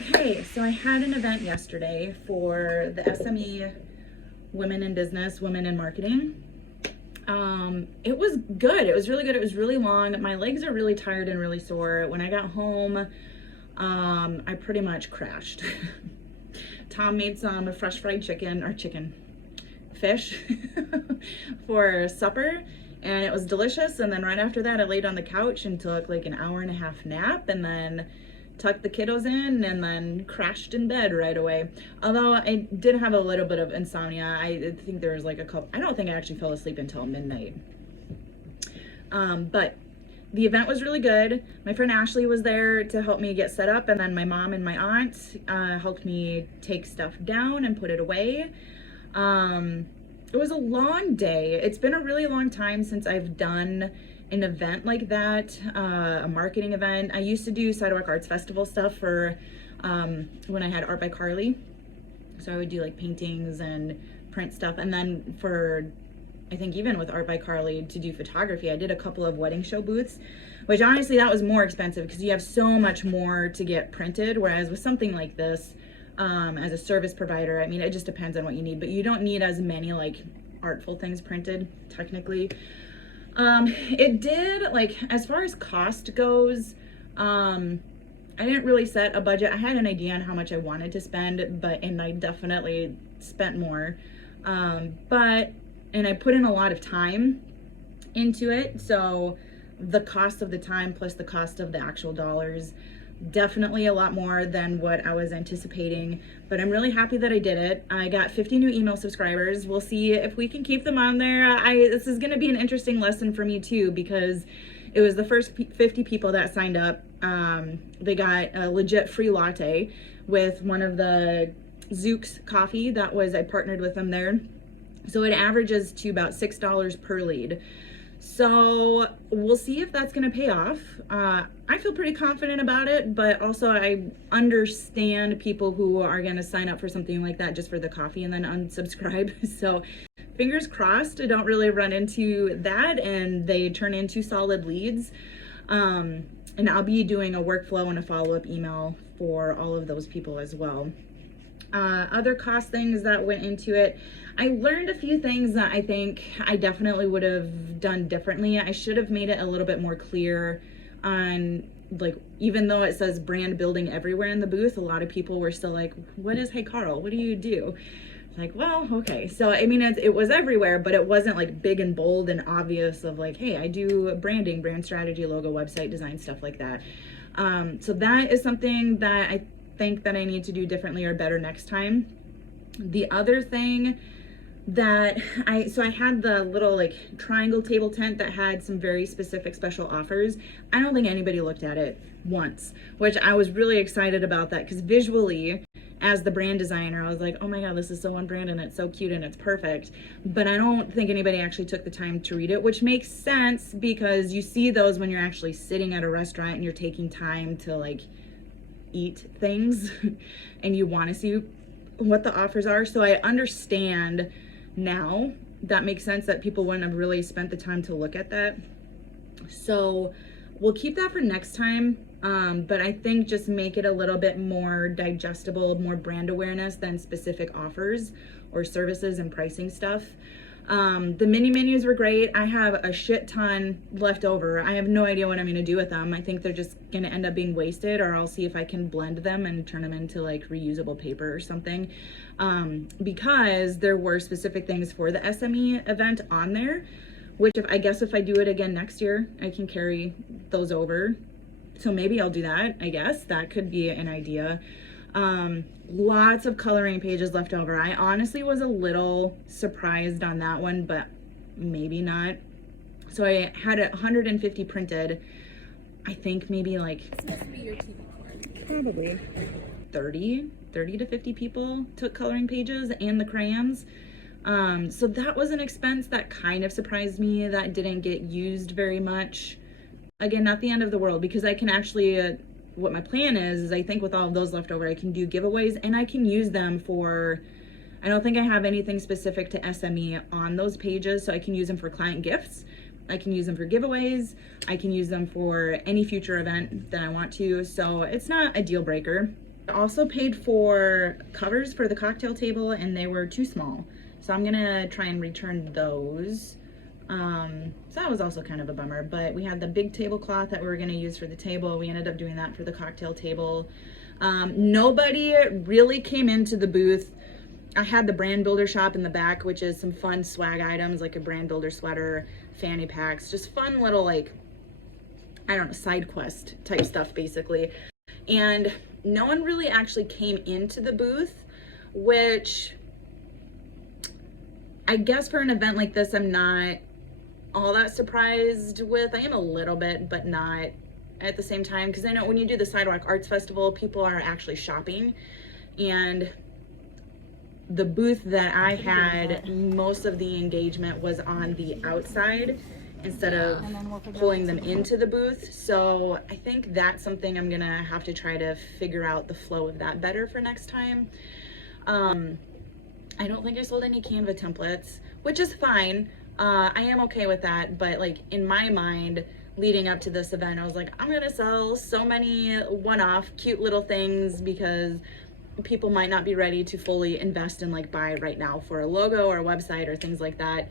Okay, so I had an event yesterday for the SME Women in Business, Women in Marketing. It was good. It was really good. It was really long. My legs are really tired and really sore. When I got home, I pretty much crashed. Tom made some fresh fried fish for supper, and it was delicious. And then right after that, I laid on the couch and took like an hour and a half nap, and then tucked the kiddos in and then crashed in bed right away. Although I did have a little bit of insomnia. I think there was like I don't think I actually fell asleep until midnight. But the event was really good. My friend Ashley was there to help me get set up, and then my mom and my aunt helped me take stuff down and put it away. It was a long day. It's been a really long time since I've done an event like that, a marketing event. I used to do Sidewalk Arts Festival stuff for when I had Art by Carly. So I would do like paintings and print stuff. And then for, I think even with Art by Carly, to do photography, I did a couple of wedding show booths, which honestly that was more expensive because you have so much more to get printed. Whereas with something like this, as a service provider, I mean, it just depends on what you need, but you don't need as many like artful things printed technically. It did, like, as far as cost goes, I didn't really set a budget. I had an idea on how much I wanted to spend, and I definitely spent more. And I put in a lot of time into it. So the cost of the time plus the cost of the actual dollars, definitely a lot more than what I was anticipating, but I'm really happy that I did it. I got 50 new email subscribers. We'll see if we can keep them on there. This is going to be an interesting lesson for me too, because it was the first 50 people that signed up. They got a legit free latte with one of the Zook's coffee. I partnered with them there. So it averages to about $6 per lead. So we'll see if that's going to pay off. I feel pretty confident about it, but also I understand people who are going to sign up for something like that just for the coffee and then unsubscribe. So fingers crossed I don't really run into that and they turn into solid leads. And I'll be doing a workflow and a follow-up email for all of those people as well. Other cost things that went into it, I learned a few things that I think I definitely would have done differently. I should have made it a little bit more clear on, like, even though it says brand building everywhere in the booth, a lot of people were still like, what is Hey Carl, what do you do? Like, well, okay. So I mean, it was everywhere, but it wasn't like big and bold and obvious of like, hey, I do branding, brand strategy, logo, website design, stuff like that. So that is something that I think that I need to do differently or better next time. The other thing that I had the little like triangle table tent that had some very specific special offers. I don't think anybody looked at it once, which I was really excited about that because visually, as the brand designer, I was like, oh my God, this is so on brand and it's so cute and it's perfect. But I don't think anybody actually took the time to read it, which makes sense because you see those when you're actually sitting at a restaurant and you're taking time to like eat things and you want to see what the offers are. So I understand now that makes sense that people wouldn't have really spent the time to look at that. So we'll keep that for next time. But I think just make it a little bit more digestible, more brand awareness than specific offers or services and pricing stuff. The mini menus were great. I have a shit ton left over. I have no idea what I'm going to do with them. I think they're just going to end up being wasted, or I'll see if I can blend them and turn them into like reusable paper or something. Because there were specific things for the SME event on there, which I guess if I do it again next year, I can carry those over. So maybe I'll do that. I guess that could be an idea. Lots of coloring pages left over. I honestly was a little surprised on that one, but maybe not. So I had 150 printed. I think maybe like It's supposed to be your TV cord. probably 30 to 50 people took coloring pages and the crayons. So that was an expense that kind of surprised me. That didn't get used very much. Again, not the end of the world because I can actually what my plan is I think with all of those left over, I can do giveaways and I can use them for, I don't think I have anything specific to SME on those pages, so I can use them for client gifts. I can use them for giveaways. I can use them for any future event that I want to. So it's not a deal breaker. also paid for covers for the cocktail table and they were too small. So I'm gonna try and return those. So that was also kind of a bummer, but we had the big tablecloth that we were gonna use for the table. We ended up doing that for the cocktail table. Nobody really came into the booth. I had the brand builder shop in the back, which is some fun swag items like a brand builder sweater, fanny packs, just fun little, like, I don't know, side quest type stuff basically. And no one really actually came into the booth, which I guess for an event like this, I'm not all that surprised with. I am a little bit, but not at the same time, because I know when you do the Sidewalk Arts Festival, people are actually shopping, and the booth that I had, most of the engagement was on the outside instead of pulling them into the booth. So I think that's something I'm gonna have to try to figure out the flow of that better for next time. I don't think I sold any Canva templates, which is fine. I am okay with that, but like in my mind, leading up to this event, I was like, I'm gonna sell so many one-off cute little things because people might not be ready to fully invest and like buy right now for a logo or a website or things like that.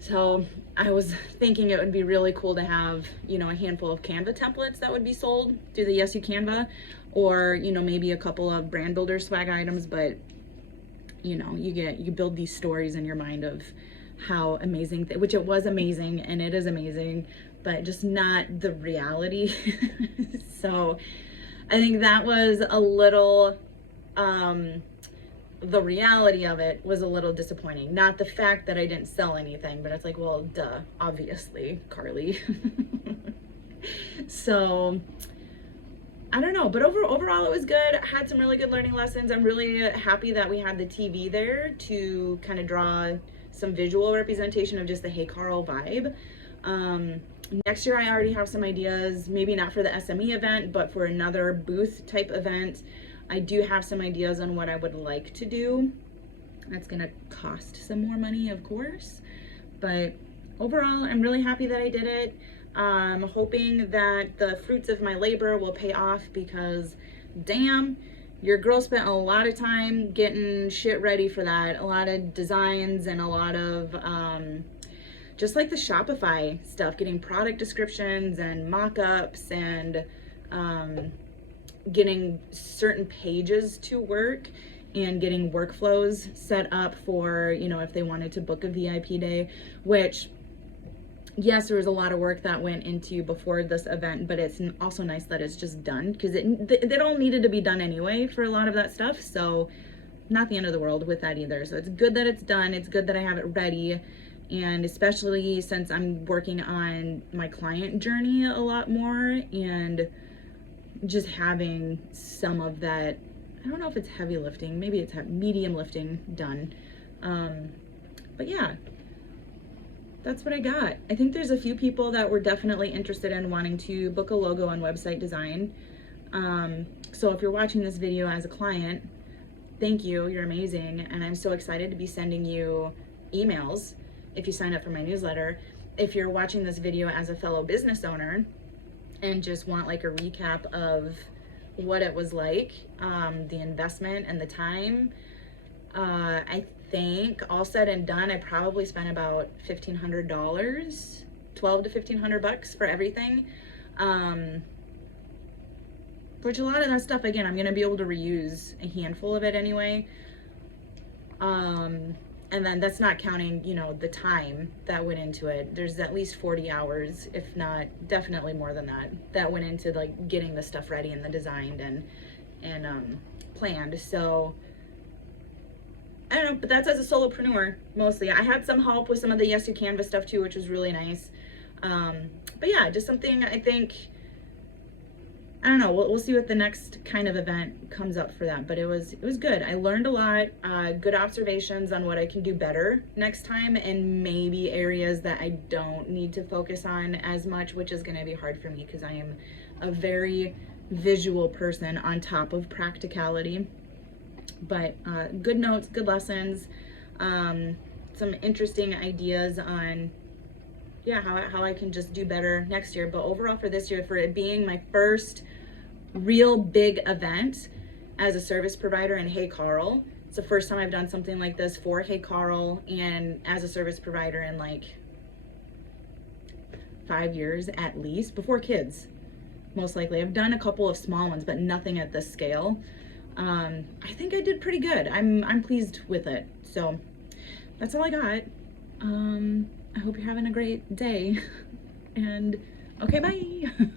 So I was thinking it would be really cool to have, you know, a handful of Canva templates that would be sold through the Yes You Canva, or, you know, maybe a couple of brand builder swag items, but you know, you build these stories in your mind of how amazing, which it was amazing and it is amazing, but just not the reality. So I think that was a little, the reality of it was a little disappointing. Not the fact that I didn't sell anything, but it's like, well, duh, obviously, Carly. So I don't know, but overall it was good. I had some really good learning lessons. I'm really happy that we had the TV there to kind of draw some visual representation of just the Hey Carl vibe. Next year I already have some ideas, maybe not for the SME event, but for another booth type event. I do have some ideas on what I would like to do. That's gonna cost some more money, of course, but overall I'm really happy that I did it. I'm hoping that the fruits of my labor will pay off, because damn, your girl spent a lot of time getting shit ready for that. A lot of designs and a lot of just like the Shopify stuff, getting product descriptions and mock-ups and getting certain pages to work and getting workflows set up for, you know, if they wanted to book a VIP day, which yes, there was a lot of work that went into before this event, but it's also nice that it's just done, because it all needed to be done anyway for a lot of that stuff. So not the end of the world with that either. So it's good that it's done. It's good that I have it ready. And especially since I'm working on my client journey a lot more, and just having some of that, I don't know if it's heavy lifting, maybe it's medium lifting done. But yeah, that's what I got. I think there's a few people that were definitely interested in wanting to book a logo and website design. So if you're watching this video as a client, thank you, you're amazing. And I'm so excited to be sending you emails if you sign up for my newsletter. If you're watching this video as a fellow business owner and just want like a recap of what it was like, the investment and the time, I think all said and done, I probably spent about $1,500, $1,200 to $1,500 for everything. Which a lot of that stuff, again, I'm gonna be able to reuse a handful of it anyway. And then that's not counting, you know, the time that went into it. There's at least 40 hours, if not definitely more than that went into like getting the stuff ready and the designed and planned. So I don't know, but that's as a solopreneur mostly. I had some help with some of the Yes You Canva stuff too, which was really nice. But yeah, just something I think, I don't know, we'll see what the next kind of event comes up for that, but it was good. I learned a lot, good observations on what I can do better next time, and maybe areas that I don't need to focus on as much, which is gonna be hard for me because I am a very visual person on top of practicality. But good notes, good lessons, some interesting ideas on, yeah, how I can just do better next year. But overall for this year, for it being my first real big event, as a service provider in Hey Carl. It's the first time I've done something like this for Hey Carl and as a service provider in like 5 years at least, before kids, most likely. I've done a couple of small ones, but nothing at this scale. I think I did pretty good. I'm pleased with it. So that's all I got. I hope you're having a great day. And okay, bye.